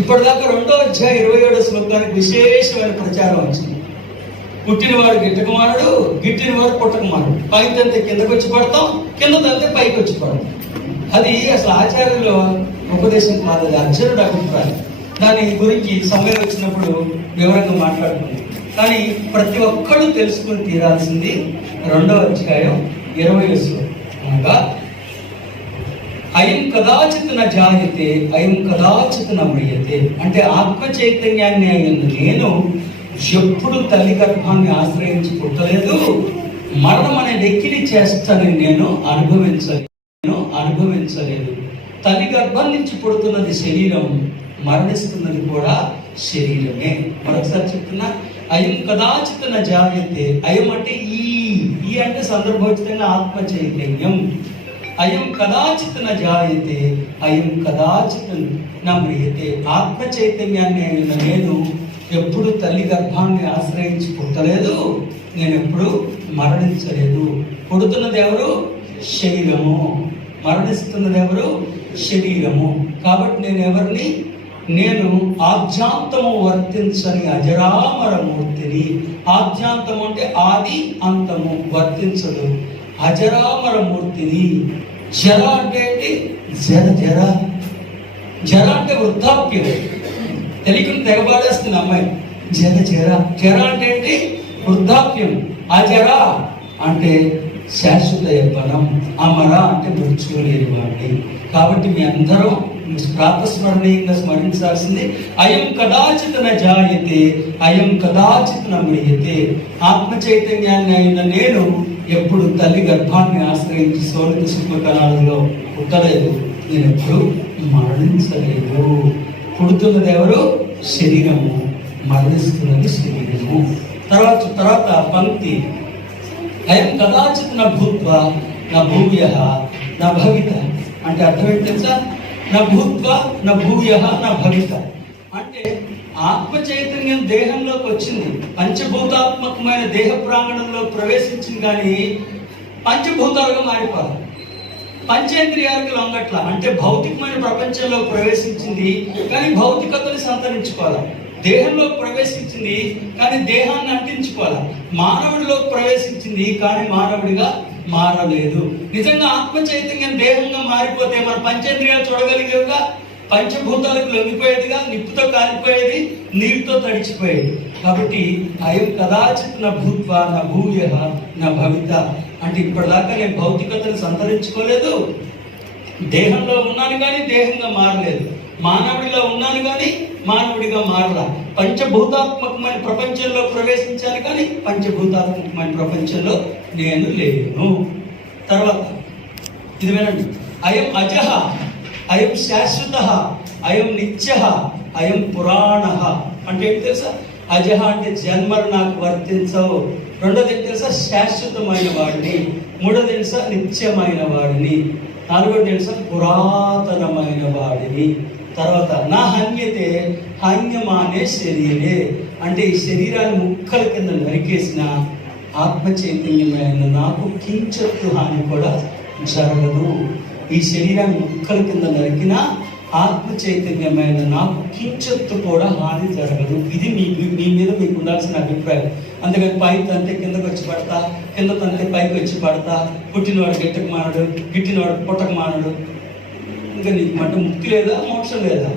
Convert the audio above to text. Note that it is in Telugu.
ఇప్పటిదాకా 2వ అధ్యాయం 27వ శ్లోకానికి విశేషమైన ప్రచారం వచ్చింది. పుట్టినవాడు గిట్టకమానడు, గిట్టినవాడు పుట్టకమానడు. పైకి తంతే కిందకు వచ్చి పడతాం, కింద తంతే పైకి వచ్చి పడతాం. అది అసలు ఆచార్యుల ఉపదేశం కాదు, అది అర్జునుడి అభిప్రాయం. దాని గురించి సమయం వచ్చినప్పుడు వివరంగా మాట్లాడుకుంది. కానీ ప్రతి ఒక్కళ్ళు తెలుసుకుని తీరాల్సింది 2వ అధ్యాయం 20వ శ్లోకం. అనగా అయం కదాచిత్ న జాయతే, అయం కదాచిత్ న మ్రియతే. అంటే ఆత్మ చైతన్యాన్ని అయిన నేను ఎప్పుడు తల్లి గర్భాన్ని ఆశ్రయించి పుట్టలేదు, మరణం అనే వెక్కిలి చేస్తానని నేను అనుభవించలేదు. తల్లి గర్భం నుంచి పుడుతున్నది శరీరం, మరణిస్తున్నది కూడా శరీరమే. మరొకసారి చెప్తున్నా, అయం కదాచిత్ న జాయతే. అయం అంటే ఈ అంటే సందర్భోచితంగా ఆత్మ చైతన్యం. అయం కదాచిత్ న జాయతే, అయం కదాచిత్ న మ్రియతే. ఆత్మ చైతన్యాన్ని అయిన నేను ఎప్పుడు తల్లి గర్భాన్ని ఆశ్రయించి పుట్టలేదు, నేను ఎప్పుడు మరణించలేదు. పుడుతున్నది ఎవరు? శరీరము. మరణిస్తున్నది ఎవరు? శరీరము. కాబట్టి నేను ఎవరిని? నేను ఆద్యాంతము వర్తించని అజరామర మూర్తిని. ఆద్యాంతము అంటే ఆది అంతము, వర్తించదు, అజరామర మూర్తిని. జర అంటే ఏంటి? జర జర అంటే వృద్ధాప్యం. తెలియకుండా తెగబాడేస్తుంది అమ్మాయి. జర అంటే ఏంటి? వృద్ధాప్యం. అజర అంటే శాశ్వత యవ్వనం. అమర అంటే మృత్యువు లేని వాడి. కాబట్టి మీ అందరూ ప్రాతస్మరణీయంగా స్మరించాల్సింది అయం కదాచిత్ న జాయతే, అయం కదాచిత్ న మ్రియతే. ఆత్మ చైతన్యాన్ని అయిన నేను ఎప్పుడు తల్లి గర్భాన్ని ఆశ్రయించి సోలిత శుక్లకణాలలో పుట్టలేదు, నేను ఎప్పుడు మరణించలేదు. పుడుతున్నది ఎవరు? శరీరము, మరణిస్తున్నది శరీరము. తర్వాత పంక్తి, అయం కదాచిత్ న భూత్వా న భూయః న భవిత. అంటే అర్థం ఏంటి తెలుసా? న భూత్వా న భూయః న భవిత అంటే ఆత్మ చైతన్యం దేహంలోకి వచ్చింది, పంచభూతాత్మకమైన దేహ ప్రాంగణంలో ప్రవేశించింది, కానీ పంచభూతాలుగా మారిపోవాలి. పంచేంద్రియాలకు లొంగట్ల. అంటే భౌతికమైన ప్రపంచంలో ప్రవేశించింది, కానీ భౌతికతని సంతరించుకోవాలి. దేహంలో ప్రవేశించింది, కానీ దేహాన్ని అంటించుకోవాలి. మానవుడిలో ప్రవేశించింది, కానీ మానవుడిగా మారలేదు. నిజంగా ఆత్మ చైతన్యం దేహంగా మారిపోతే మన పంచేంద్రియాలు చూడగలిగేవిగా, పంచభూతాలకు లొంగిపోయేదిగా, నిప్పుతో కాలిపోయేది, నీటితో తడిచిపోయేది. కాబట్టి అయం కదాచిత్ న భూత్వా న భూయః న భవిత అంటే ఇప్పటిదాకా నేను భౌతికతను సంతరించుకోలేదు, దేహంలో ఉన్నాను కానీ దేహంగా మారలేదు, మానవుడిలో ఉన్నాను కానీ మానవుడిగా మారలా. పంచభూతాత్మకమైన ప్రపంచంలో ప్రవేశించాను కానీ పంచభూతాత్మకమైన ప్రపంచంలో నేను లేను. తర్వాత ఇది వినండి, అయం అజః, అయం శాశ్వతః, అయం నిత్యః, అయం పురాణః. అంటే ఏంటి తెలుసా? అజః అంటే జన్మలు నాకు వర్తించవు. రెండోది ఏంటి తెలుసా? శాశ్వతమైన వాడిని. మూడోది తెలుసా? నిత్యమైన వాడిని. నాలుగోది తెలుసా? పురాతనమైన వాడిని. తర్వాత నా హన్యతే, హన్యమానే శరీరే అంటే ఈ శరీరాన్ని ముక్కల కింద నరికేసిన ఆత్మ చైతన్యమైన నాకు కించత్తు హాని కూడా జరగదు. ఈ శరీరాన్ని ముక్కల కింద నరికిన ఆత్మ చైతన్యమైన నాకు కించత్తు కూడా హాని జరగదు. ఇది మీ మీద మీకు ఉండాల్సిన అభిప్రాయం. అందుకని పైకి తంతే కిందకు వచ్చి పడతా, కింద తంతే పైకి వచ్చి పడతా, పుట్టినవాడు గిట్టక మానడు, గిట్టినవాడు పుట్టక మానడు. ఇంకా నీకు మాట ముక్తి లేదా, మోక్షం లేదా?